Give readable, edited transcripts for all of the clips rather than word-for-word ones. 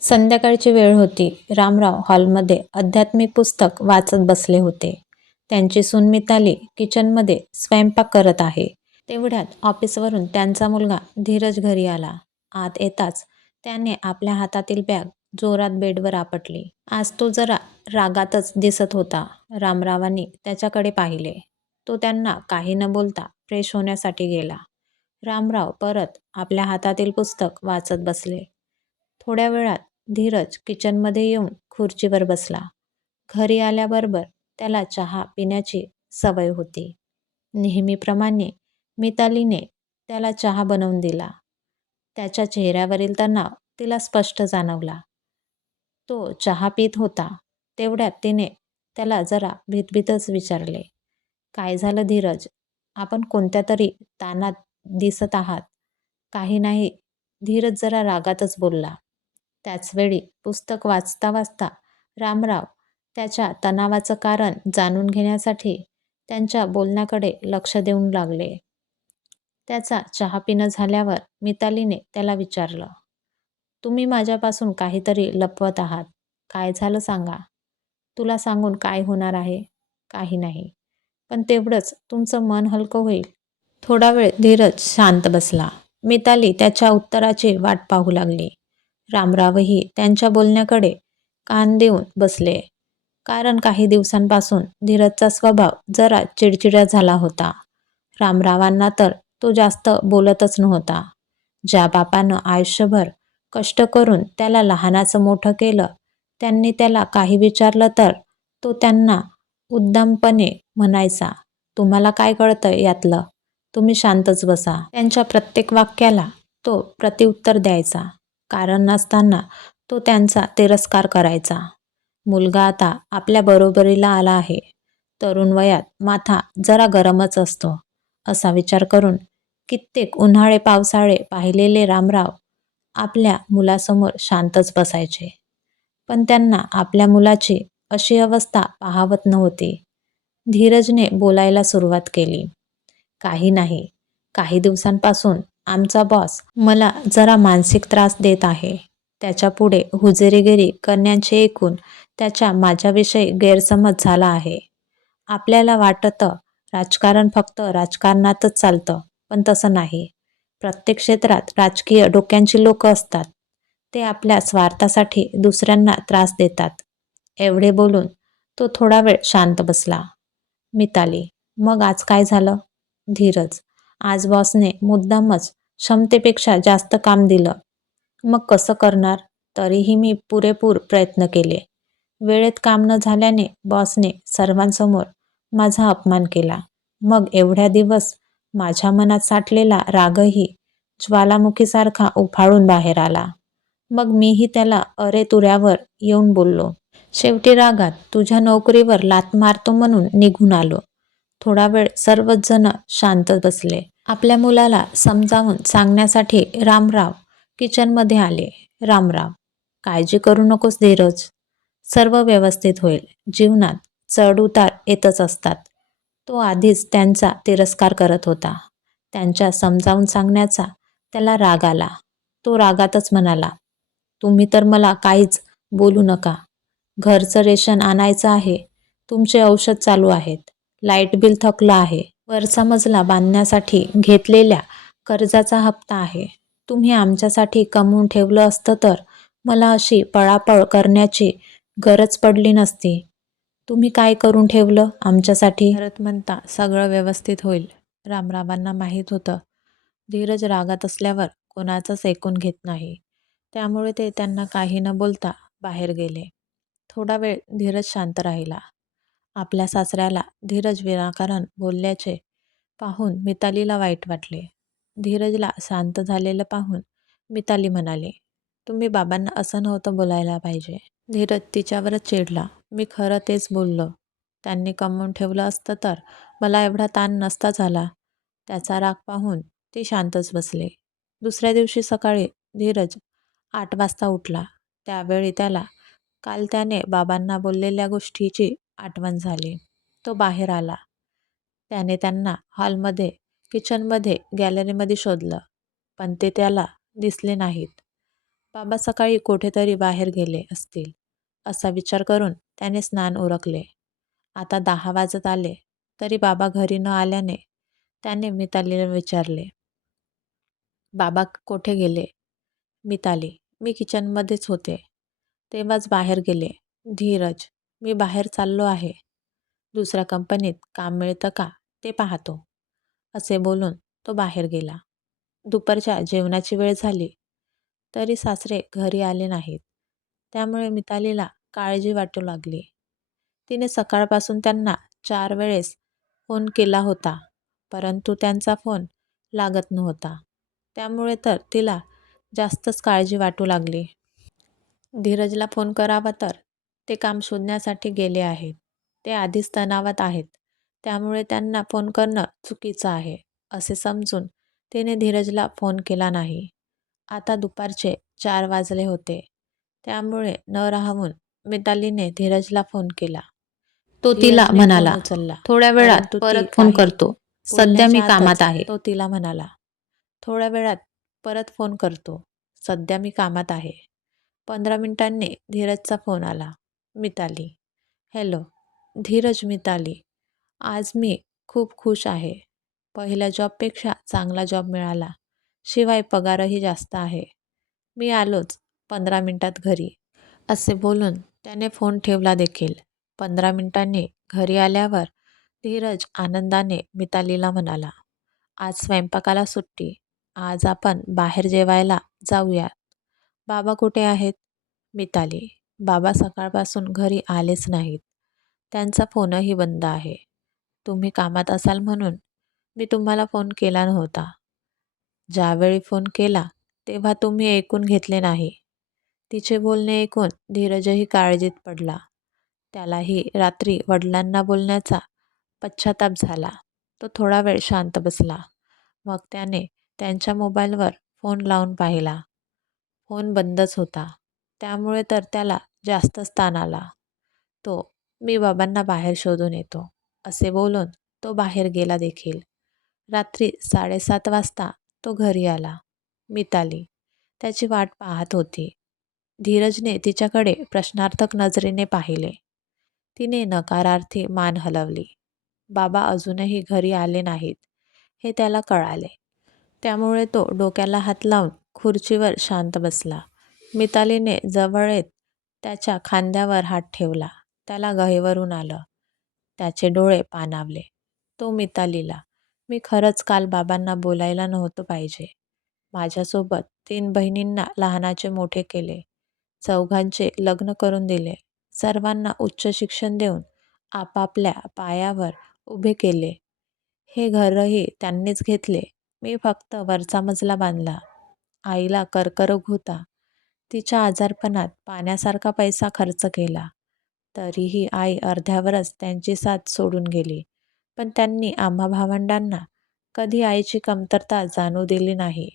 संध्याकाळची वेळ होती. रामराव हॉलमध्ये आध्यात्मिक पुस्तक वाचत बसले होते. त्यांची सून मिताली किचनमध्ये स्वयंपाक करत आहे. तेवढ्यात ऑफिसवरून त्यांचा मुलगा धीरज घरी आला. आत येताच त्याने आपल्या हातातील बॅग जोरात बेडवर आपटली. आज तो जरा रागातच दिसत होता. रामरावांनी त्याच्याकडे पाहिले. तो त्यांना काही न बोलता फ्रेश होण्यासाठी गेला. रामराव परत आपल्या हातातील पुस्तक वाचत बसले. थोड्या वेळात धीरज किचनमध्ये येऊन खुर्चीवर बसला. घरी आल्याबरोबर त्याला चहा पिण्याची सवय होती. नेहमीप्रमाणे मितालीने त्याला चहा बनवून दिला. त्याच्या चेहऱ्यावरील तणाव तिला स्पष्ट जाणवला. तो चहा पित होता. तेवढ्यात तिने त्याला जरा भीतभीतच विचारले, "काय झालं धीरज? आपण कोणत्या तरी ताणात दिसत आहात." "काही नाही," धीरज जरा रागातच बोलला. त्याचवेळी पुस्तक वाचता वाचता रामराव त्याच्या तणावाचं कारण जाणून घेण्यासाठी त्यांच्या बोलण्याकडे लक्ष देऊन लागले. त्याचा चहा पिणं झाल्यावर मितालीने त्याला विचारलं, "तुम्ही माझ्यापासून काहीतरी लपवत आहात. काय झालं सांगा." "तुला सांगून काय होणार आहे?" "काही नाही. पण तेवढंच तुमचं मन हलकं होईल." थोडा वेळ धीरज शांत बसला. मिताली त्याच्या उत्तराची वाट पाहू लागली. रामरावही त्यांच्या बोलण्याकडे कान देऊन बसले. कारण काही दिवसांपासून धीरजचा स्वभाव जरा चिडचिडा झाला होता. रामरावांना तर तो जास्त बोलतच नव्हता. ज्या बापानं आयुष्यभर कष्ट करून त्याला लहानाचं मोठं केलं, त्यांनी त्याला काही विचारलं तर तो त्यांना उद्दामपणे म्हणायचा, "तुम्हाला काय कळतं यातलं? तुम्ही शांतच बसा." त्यांच्या प्रत्येक वाक्याला तो प्रत्युत्तर द्यायचा. कारण नसताना तो त्यांचा तिरस्कार करायचा. मुलगा आता आपल्या बरोबरीला आला आहे. तरुण वयात माथा जरा गरमच असतो, असा विचार करून कित्येक उन्हाळे पावसाळे पाहिलेले रामराव आपल्या मुलासमोर शांतच बसायचे. पण त्यांना आपल्या मुलाची अशी अवस्था पाहावत नव्हती. धीरजने बोलायला सुरुवात केली, "काही नाही. काही दिवसांपासून आमचा बॉस मला जरा मानसिक त्रास देत आहे. त्याच्यापुढे हुजेरीगिरी करण्याचे ऐकून त्याच्या माझ्याविषयी गैरसमज झाला आहे. आपल्याला वाटतं राजकारण फक्त राजकारणातच चालतं, पण तसं नाही. प्रत्येक क्षेत्रात राजकीय डोक्यांची लोकं असतात. ते आपल्या स्वार्थासाठी दुसऱ्यांना त्रास देतात." एवढे बोलून तो थोडा वेळ शांत बसला. मिताली, "मग आज काय झालं?" धीरज, "आज बॉसने मुद्दामच क्षमतेपेक्षा जास्त काम दिलं." "मग कसं करणार?" "तरीही मी पुरेपूर प्रयत्न केले. वेळेत काम न झाल्याने बॉसने सर्वांसमोर माझा अपमान केला. मग एवढ्या दिवस माझ्या मनात साठलेला रागही ज्वालामुखीसारखा उफाळून बाहेर आला. मग मीही त्याला अरेतुऱ्यावर येऊन बोललो. शेवटी रागात तुझ्या नोकरीवर लाथ मारतो म्हणून निघून आलो." थोडा वेळ सर्वच जण शांत बसले. आपल्या मुलाला समजावून सांगण्यासाठी रामराव किचनमध्ये आले. "रामराव, काळजी करू नकोस धीरज. सर्व व्यवस्थित होईल. जीवनात चढ उतार येतच असतात." तो आधीच त्यांचा तिरस्कार करत होता. त्यांच्या समजावून सांगण्याचा त्याला राग आला. तो रागातच म्हणाला, "तुम्ही तर मला काहीच बोलू नका. घरचं रेशन आणायचं आहे. तुमचे औषध चालू आहेत. लाईट बिल थकलं आहे. वरचा मजला बांधण्यासाठी घेतलेल्या कर्जाचा हप्ता आहे. तुम्ही आमच्यासाठी कमवून ठेवलं असतं तर मला अशी पळापळ करण्याची गरज पडली नसती. तुम्ही काय करून ठेवलं आमच्यासाठी?" "भरत म्हणता सगळं व्यवस्थित होईल." रामरावांना माहीत होतं धीरज रागात असल्यावर कोणाचंच ऐकून घेत नाही. त्यामुळे ते त्यांना काही न बोलता बाहेर गेले. थोडा वेळ धीरज शांत राहिला. आपल्या सासऱ्याला धीरज विनाकारण बोलल्याचे पाहून मितालीला वाईट वाटले. धीरजला शांत झालेलं पाहून मिताली म्हणाली, "तुम्ही बाबांना असं नव्हतं बोलायला पाहिजे." धीरज तिच्यावरच चिडला. "मी खरं तेच बोललो. त्यांनी कमवून ठेवलं असतं तर मला एवढा ताण नसता झाला." त्याचा राग पाहून ते शांतच बसले. दुसऱ्या दिवशी सकाळी धीरज 8 वाजता उठला. त्यावेळी त्याला काल त्याने बाबांना बोललेल्या गोष्टीची आठवण झाली. तो बाहेर आला. त्याने त्यांना हॉलमध्ये, किचनमध्ये, गॅलरीमध्ये शोधलं, पण ते त्याला दिसले नाहीत. बाबा सकाळी कुठेतरी बाहेर गेले असतील असा विचार करून त्याने स्नान उरकले. आता 10 वाजत आले तरी बाबा घरी न आल्याने त्याने मितालीला विचारले, बाबा कोठे गेले? मिताली, मी किचनमध्येच होते. तेव्हाच बाहेर गेले. धीरज, मी बाहेर चाललो आहे. दुसऱ्या कंपनीत काम मिळतं का ते पाहतो. असे बोलून तो बाहेर गेला. दुपारच्या जेवणाची वेळ झाली तरी सासरे घरी आले नाहीत. त्यामुळे मितालीला काळजी वाटू लागली. तिने सकाळपासून त्यांना 4 वेळेस फोन केला होता, परंतु त्यांचा फोन लागत नव्हता. त्यामुळे तर तिला जास्तच काळजी वाटू लागली. धीरजला फोन करावा तर ते काम शोधण्यासाठी गेले आहेत. ते आधीच तणावात आहेत. त्यामुळे त्यांना फोन करणं चुकीचं आहे, असे समजून तिने धीरजला फोन केला नाही. आता दुपारचे 4 वाजले होते. त्यामुळे न राहवून मितालीने धीरजला फोन केला. तो तिला धीरजने म्हणाला, फोन उचलला, थोड्या वेळात परंतु ती परत फोन काही करतो. सध्या मी बोलण्याच्या कामात आतच आहे. तो तिला म्हणाला, थोड्या वेळात परत फोन करतो. सध्या मी कामात आहे. 15 मिनिटांनी धीरजचा फोन आला. मिताली, हॅलो. धीरज, मिताली, आज मी खूप खुश आहे. पहिल्या जॉबपेक्षा चांगला जॉब मिळाला. शिवाय पगारही जास्त आहे. मी आलोच 15 मिनिटात घरी. असे बोलून त्याने फोन ठेवला देखील. 15 मिनिटांनी घरी आल्यावर धीरज आनंदाने मितालीला म्हणाला, आज स्वयंपाकाला सुट्टी. आज आपण बाहेर जेवायला जाऊया. बाबा कुठे आहेत? मिताली, बाबा सकाळपासून घरी आलेच नाहीत. त्यांचा फोनही बंद आहे. तुम्ही कामात असाल म्हणून मी तुम्हाला फोन केला नव्हता. ज्यावेळी फोन केला तेव्हा तुम्ही ऐकून घेतले नाही. तिचे बोलणे ऐकून धीरजही काळजीत पडला. त्यालाही रात्री वडिलांना बोलण्याचा पश्चाताप झाला. तो थोडा वेळ शांत बसला. मग त्याने त्यांच्या मोबाईलवर फोन लावून पाहिला. फोन बंदच होता. त्यामुळे तर त्याला जास्तच ताण आला. तो, मी बाबांना बाहेर शोधून येतो, असे बोलून तो बाहेर गेला देखील. रात्री 7:30 वाजता तो घरी आला. मिताली त्याची वाट पाहत होती. धीरजने तिच्याकडे प्रश्नार्थक नजरेने पाहिले. तिने नकारार्थी मान हलवली. बाबा अजूनही घरी आले नाहीत हे त्याला कळाले. त्यामुळे तो डोक्याला हात लावून खुर्चीवर शांत बसला. मितालीने जवळ येत त्याच्या खांद्यावर हात ठेवला. त्याला गहिवरून आलं. त्याचे डोळे पाणावले. तो मितालीला, मी खरंच काल बाबांना बोलायला नव्हतं पाहिजे. माझ्यासोबत 3 बहिणींना लहानाचे मोठे केले. चौघांचे लग्न करून दिले. सर्वांना उच्च शिक्षण देऊन आपापल्या पायावर उभे केले. हे घरही त्यांनीच घेतले. मी फक्त वरचा मजला बांधला. आईला कर्करोग होता. तिच्या आजारपणात पाण्यासारखा पैसा खर्च केला. तरीही आई अर्ध्यावरच त्यांची साथ सोडून गेली. पण त्यांनी आम्हा भावंडांना कधी आईची कमतरता जाणू दिली नाही.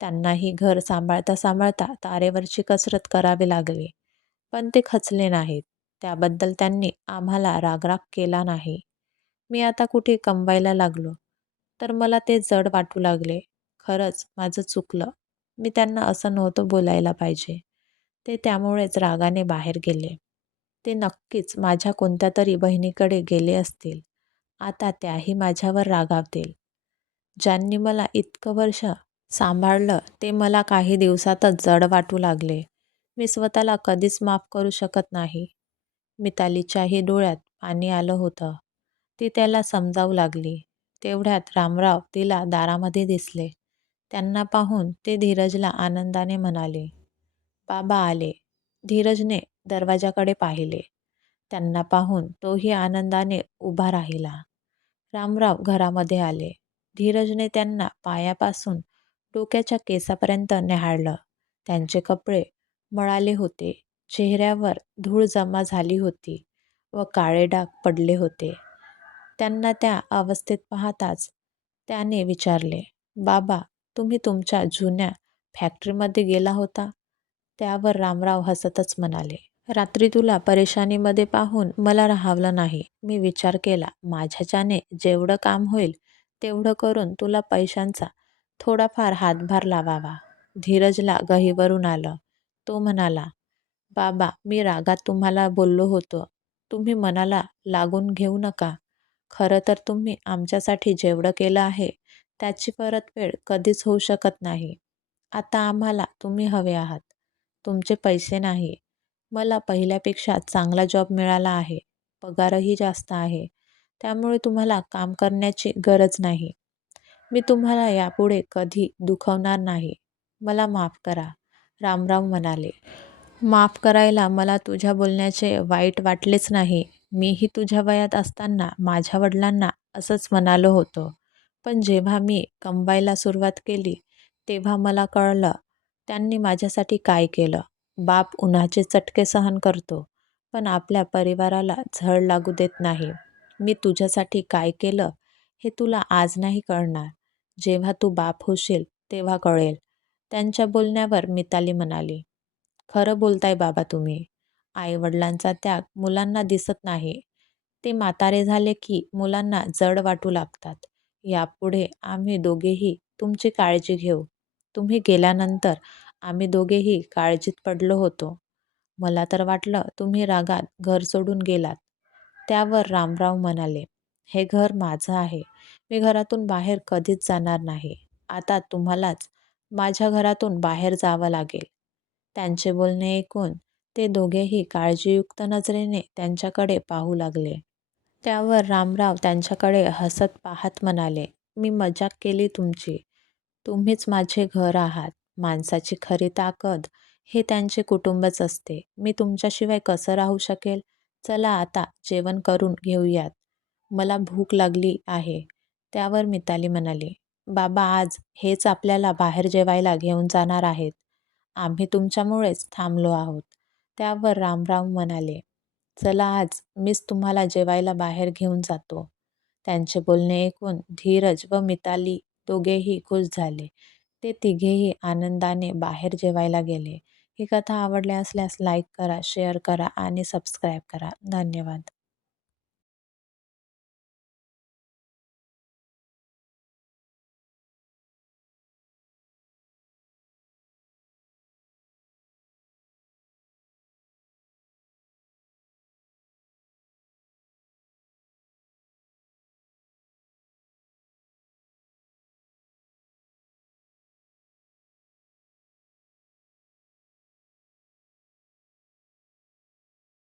त्यांनाही घर सांभाळता सांभाळता तारेवरची कसरत करावी लागली. पण ते खचले नाहीत. त्याबद्दल त्यांनी आम्हाला रागराग केला नाही. मी आता कुठे कमवायला लागलो तर मला ते जड वाटू लागले. खरंच माझं चुकलं. मी त्यांना असं नव्हतं बोलायला पाहिजे. ते त्यामुळेच रागाने बाहेर गेले. ते नक्कीच माझ्या कोणत्या तरी बहिणीकडे गेले असतील. आता त्याही माझ्यावर रागावतील. ज्यांनी मला इतकं वर्ष सांभाळलं ते मला काही दिवसातच जड वाटू लागले. मी स्वतःला कधीच माफ करू शकत नाही. मितालीच्याही डोळ्यात पाणी आलं होतं. ती त्याला समजावू लागली. तेवढ्यात रामराव तिला दारामध्ये दिसले. त्यांना पाहून ते धीरजला आनंदाने म्हणाले, बाबा आले. धीरजने दरवाजाकडे पाहिले. त्यांना पाहून तोही आनंदाने उभा राहिला. रामराव घरामध्ये आले. धीरजने त्यांना पायापासून डोक्याच्या केसापर्यंत न्याहाळलं. त्यांचे कपडे मळाले होते. चेहऱ्यावर धूळ जमा झाली होती व काळे डाग पडले होते. त्यांना त्या अवस्थेत पाहताच त्याने विचारले, बाबा, तुम्ही तुमच्या जुन्या फॅक्टरीमध्ये गेला होता? त्यावर रामराव हसतच म्हणाले, रात्री तुला परेशानीमध्ये पाहून मला राहावलं नाही. मी विचार केला, माझ्याच्याने जेवढं काम होईल तेवढं करून तुला पैशांचा थोडाफार हातभार लावावा. धीरजला गहिवरून आलं. तो म्हणाला, बाबा, मी रागात तुम्हाला बोललो होतो. तुम्ही मनाला लागून घेऊ नका. खरं तर तुम्ही आमच्यासाठी जेवढं केलं आहे, त्याची परतफेड कधीच होऊ शकत नाही. आता आम्हाला तुम्ही हवे आहात, तुमचे पैसे नाही. मला पहिल्यापेक्षा चांगला जॉब मिळाला आहे. पगारही जास्त आहे. त्यामुळे तुम्हाला काम करण्याची गरज नाही. मी तुम्हाला यापुढे कधी दुखवणार नाही. मला माफ करा, रामराव म्हणाले. माफ करायला मला तुझ्या बोलण्याचे वाईट वाटलेच नाही. मीही तुझ्या वयात असताना माझ्या वडिलांना असंच म्हणालो होतो. पण जेव्हा मी कमवायला सुरुवात केली, तेव्हा मला कळलं त्यांनी माझ्यासाठी काय केलं. बाप उन्हाचे चटके सहन करतो, पण आपल्या परिवाराला झळ लागू देत नाही. मी तुझ्यासाठी काय केलं हे तुला आज नाही कळणार. जेव्हा तू बाप होशील तेव्हा कळेल. त्यांच्या बोलण्यावर मिताली म्हणाली, खरं बोलताय बाबा तुम्ही. आई-वडिलांचा त्याग मुलांना दिसत नाही. ते म्हातारे झाले की मुलांना जड वाटू लागतात. यापुढे आम्ही दोघेही तुमची काळजी घेऊ. तुम्ही गेल्यानंतर आम्ही दोघेही काळजीत पडलो होतो. मला तर वाटलं तुम्ही रागात घर सोडून गेलात. त्यावर रामराव म्हणाले, हे घर माझं आहे. मी घरातून बाहेर कधीच जाणार नाही. आता तुम्हालाच माझ्या घरातून बाहेर जावं लागेल. त्यांचे बोलणे ऐकून ते दोघेही काळजीयुक्त नजरेने त्यांच्याकडे पाहू लागले. त्यावर रामराव त्यांच्याकडे हसत पाहत म्हणाले, मी मजाक केली तुमची. तुम्हीच माझे घर आहात. माणसाची खरी ताकद हे त्यांचे कुटुंबच असते. मी तुमच्याशिवाय कसं राहू शकेल? चला आता जेवण करून घेऊयात. मला भूक लागली आहे. त्यावर मिताली म्हणाली, बाबा आज हेच आपल्याला बाहेर जेवायला घेऊन जाणार आहेत. आम्ही तुमच्यामुळेच थांबलो आहोत. त्यावर रामराव म्हणाले, चला आज मीच तुम्हाला जेवायला बाहेर घेऊन जातो. त्यांचे बोलणे ऐकून धीरज व मिताली दोघेही खुश झाले. ते तिघेही आनंदाने बाहेर जेवायला गेले. ही कथा आवडली असल्यास लाईक करा, शेअर करा आणि सबस्क्राईब करा. धन्यवाद.